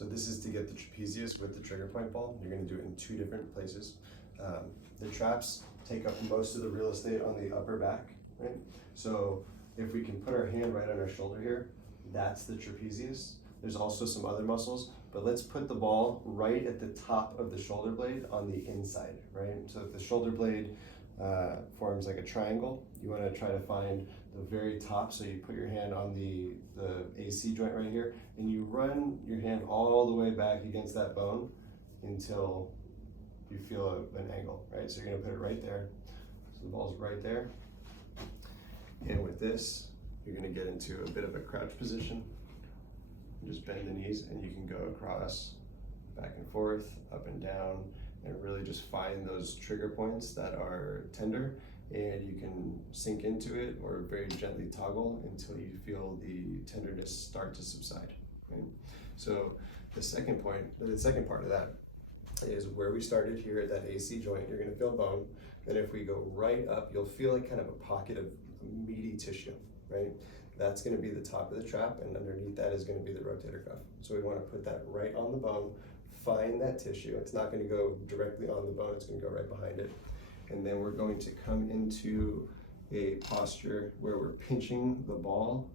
So this is to get the trapezius with the trigger point ball. You're gonna do it in 2 different places. The traps take up most of the real estate on the upper back, right? So if we can put our hand right on our shoulder here, that's the trapezius. There's also some other muscles, but let's put the ball right at the top of the shoulder blade on the inside, right? So if the shoulder blade forms like a triangle, you want to try to find the very top. So you put your hand on the AC joint right here, and you run your hand all the way back against that bone until you feel an angle, right? So you're gonna put it right there. So the ball's right there. And with this, you're gonna get into a bit of a crouch position. You just bend the knees and you can go across, back and forth, up and down, and really just find those trigger points that are tender, and you can sink into it or very gently toggle until you feel the tenderness start to subside. Right? So the second part of that is where we started here at that AC joint. You're gonna feel bone. Then if we go right up, you'll feel like kind of a pocket of meaty tissue, right? That's gonna be the top of the trap, and underneath that is gonna be the rotator cuff. So we wanna put that right on the bone, find that tissue. It's not gonna go directly on the bone, it's gonna go right behind it. And then we're going to come into a posture where we're pinching the ball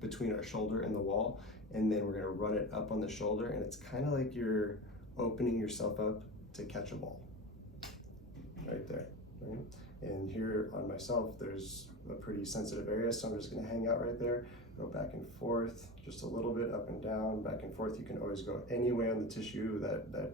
between our shoulder and the wall, and then we're gonna run it up on the shoulder, and it's kind of like you're opening yourself up to catch a ball, right there, right? And here on myself, there's a pretty sensitive area, so I'm just gonna hang out right there, go back and forth, just a little bit up and down, back and forth. You can always go any way on the tissue that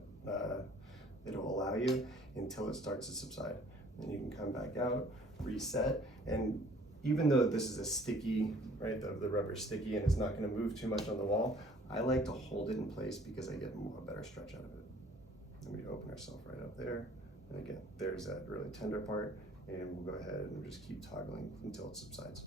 it'll allow you until it starts to subside. Then you can come back out, reset, and even though this is a sticky, right, the rubber's sticky and it's not gonna move too much on the wall, I like to hold it in place because I get a better stretch out of it. And we open ourselves right up there. And again, there's that really tender part, and we'll go ahead and just keep toggling until it subsides.